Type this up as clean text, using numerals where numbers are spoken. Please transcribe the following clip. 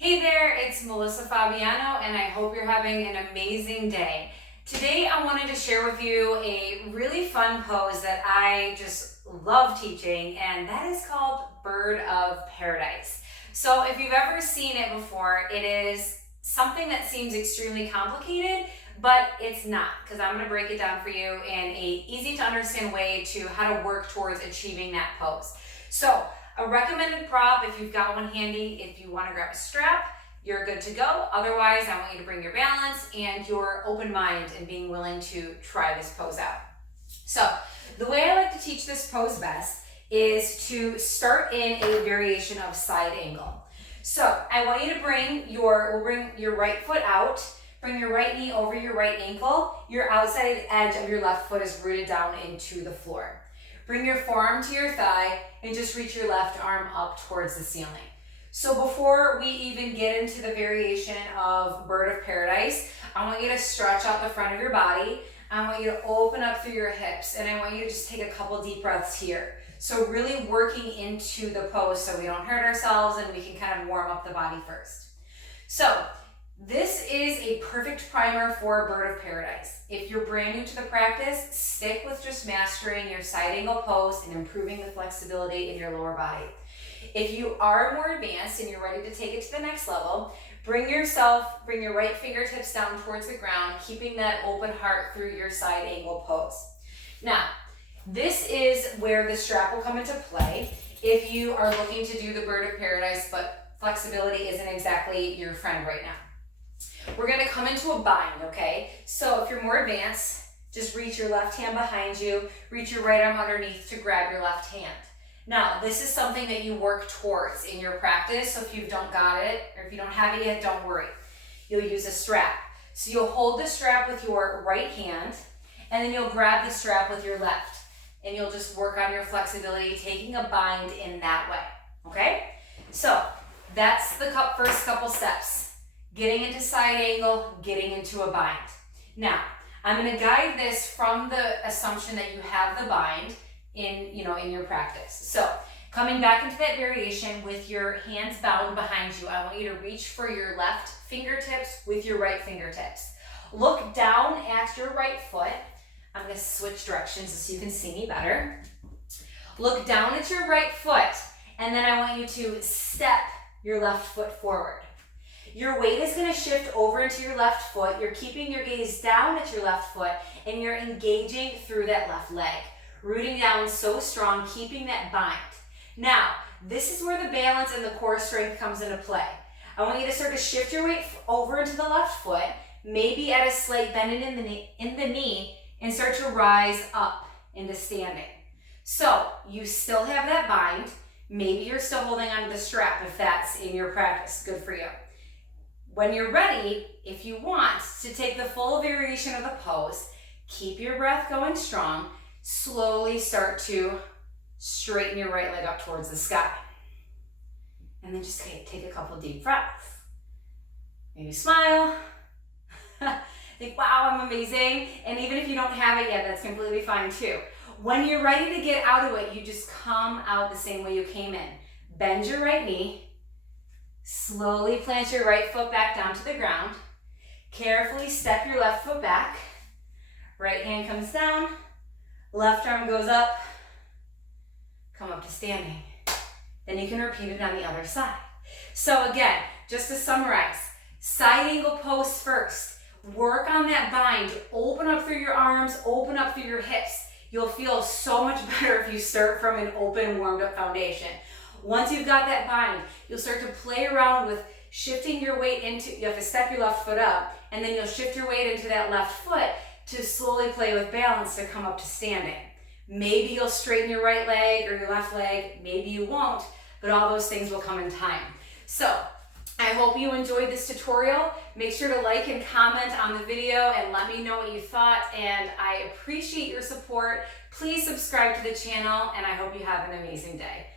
Hey there, it's Melissa Fabiano, and I hope you're having an amazing day. Today I wanted to share with you a really fun pose that I just love teaching, and that is called Bird of Paradise. So if you've ever seen it before, it is something that seems extremely complicated, but it's not, because I'm going to break it down for you in a easy to understand way to how to work towards achieving that pose. So a recommended prop, if you've got one handy, if you want to grab a strap, you're good to go. Otherwise, I want you to bring your balance and your open mind and being willing to try this pose out. So the way I like to teach this pose best is to start in a variation of side angle. So I want you to bring your right foot out, bring your right knee over your right ankle. Your outside edge of your left foot is rooted down into the floor. Bring your forearm to your thigh and just reach your left arm up towards the ceiling. So before we even get into the variation of Bird of Paradise, I want you to stretch out the front of your body. I want you to open up through your hips, and I want you to just take a couple deep breaths here. So really working into the pose so we don't hurt ourselves and we can kind of warm up the body first. So this is a perfect primer for Bird of Paradise. If you're brand new to the practice, stick with just mastering your side angle pose and improving the flexibility in your lower body. If you are more advanced and you're ready to take it to the next level, bring your right fingertips down towards the ground, keeping that open heart through your side angle pose. Now, this is where the strap will come into play if you are looking to do the Bird of Paradise, but flexibility isn't exactly your friend right now. We're going to come into a bind, okay? So if you're more advanced, just reach your left hand behind you, reach your right arm underneath to grab your left hand. Now, this is something that you work towards in your practice, so if you don't got it, or if you don't have it yet, don't worry. You'll use a strap. So you'll hold the strap with your right hand, and then you'll grab the strap with your left, and you'll just work on your flexibility, taking a bind in that way, okay? So that's the first couple steps. Getting into side angle, getting into a bind. Now, I'm going to guide this from the assumption that you have the bind in your practice. So, coming back into that variation with your hands bound behind you, I want you to reach for your left fingertips with your right fingertips. Look down at your right foot. I'm going to switch directions so you can see me better. Look down at your right foot, and then I want you to step your left foot forward. Your weight is going to shift over into your left foot. You're keeping your gaze down at your left foot, and you're engaging through that left leg. Rooting down so strong, keeping that bind. Now, this is where the balance and the core strength comes into play. I want you to start to shift your weight over into the left foot, maybe at a slight bend in the knee, and start to rise up into standing. So, you still have that bind. Maybe you're still holding onto the strap if that's in your practice. Good for you. When you're ready, if you want to take the full variation of the pose, keep your breath going strong, slowly start to straighten your right leg up towards the sky. And then just take a couple deep breaths. Maybe smile. Think, wow, I'm amazing. And even if you don't have it yet, that's completely fine too. When you're ready to get out of it, you just come out the same way you came in. Bend your right knee. Slowly plant your right foot back down to the ground. Carefully step your left foot back. Right hand comes down. Left arm goes up. Come up to standing. Then you can repeat it on the other side. So again, just to summarize, side angle pose first. Work on that bind. Open up through your arms, open up through your hips. You'll feel so much better if you start from an open, warmed up foundation. Once you've got that bind, you'll start to play around with shifting your weight into, you have to step your left foot up, and then you'll shift your weight into that left foot to slowly play with balance to come up to standing. Maybe you'll straighten your right leg or your left leg, maybe you won't, but all those things will come in time. So, I hope you enjoyed this tutorial. Make sure to like and comment on the video and let me know what you thought, and I appreciate your support. Please subscribe to the channel, and I hope you have an amazing day.